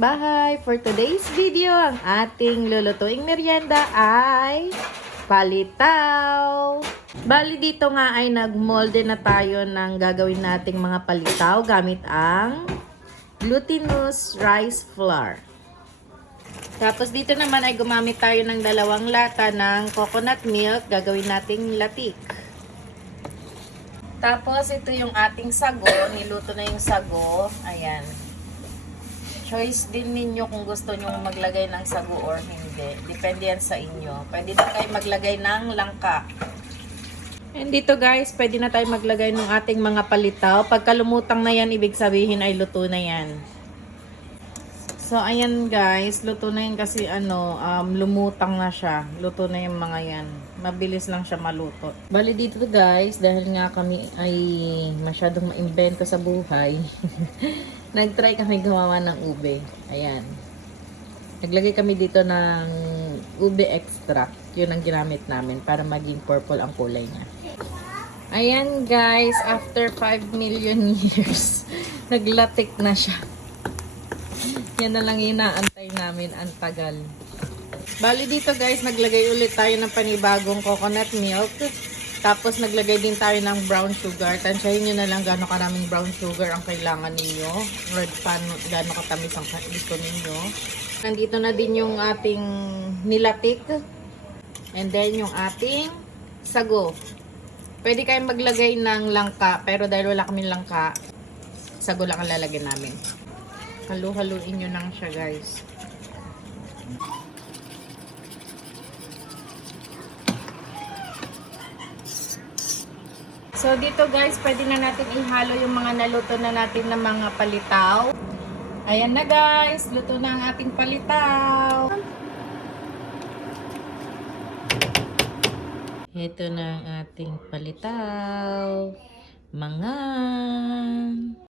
kapitbahay. For today's video, ang ating lulutuing merienda ay palitaw. Bali dito nga ay nagmolde na tayo ng gagawin nating mga palitaw gamit ang glutinous rice flour. Tapos dito naman ay gumamit tayo ng 2 lata ng coconut milk, gagawin nating latik. Tapos, ito yung ating sago. Niluto na yung sago. Ayan. Choice din ninyo kung gusto nyo maglagay ng sago or hindi. Depende yan sa inyo. Pwede na kayo maglagay ng langka. And dito guys, pwede na tayo maglagay ng ating mga palitaw. Pagka lumutang na yan, ibig sabihin ay luto na yan. So, ayan guys. Luto na yan kasi lumutang na siya. Luto na yung mga yan. Mabilis lang siya maluto. Bali dito guys, dahil nga kami ay masyadong maimbento sa buhay, nag-try kami gumawa ng ube. Ayan. Naglagay kami dito ng ube extract. Yun ang ginamit namin para maging purple ang kulay niya. Ayan guys, after 5 million years, naglatik na siya. Yan na lang inaantay namin, ang tagal. Bali dito guys, naglagay ulit tayo ng panibagong coconut milk. Tapos naglagay din tayo ng brown sugar. Tansyahin nyo na lang gaano karaming brown sugar ang kailangan ninyo. Or gaano katamis ang gusto ninyo. Nandito na din yung ating nilatik. And then yung ating sago. Pwede kayong maglagay ng langka. Pero dahil wala kaming langka, sago lang ang lalagyan namin. Halu-haluin nyo lang siya guys. So dito guys, pwede na natin ihalo yung mga naluto na natin na mga palitaw. Ayan na guys, luto na ang ating palitaw. Ito na ang ating palitaw. Mga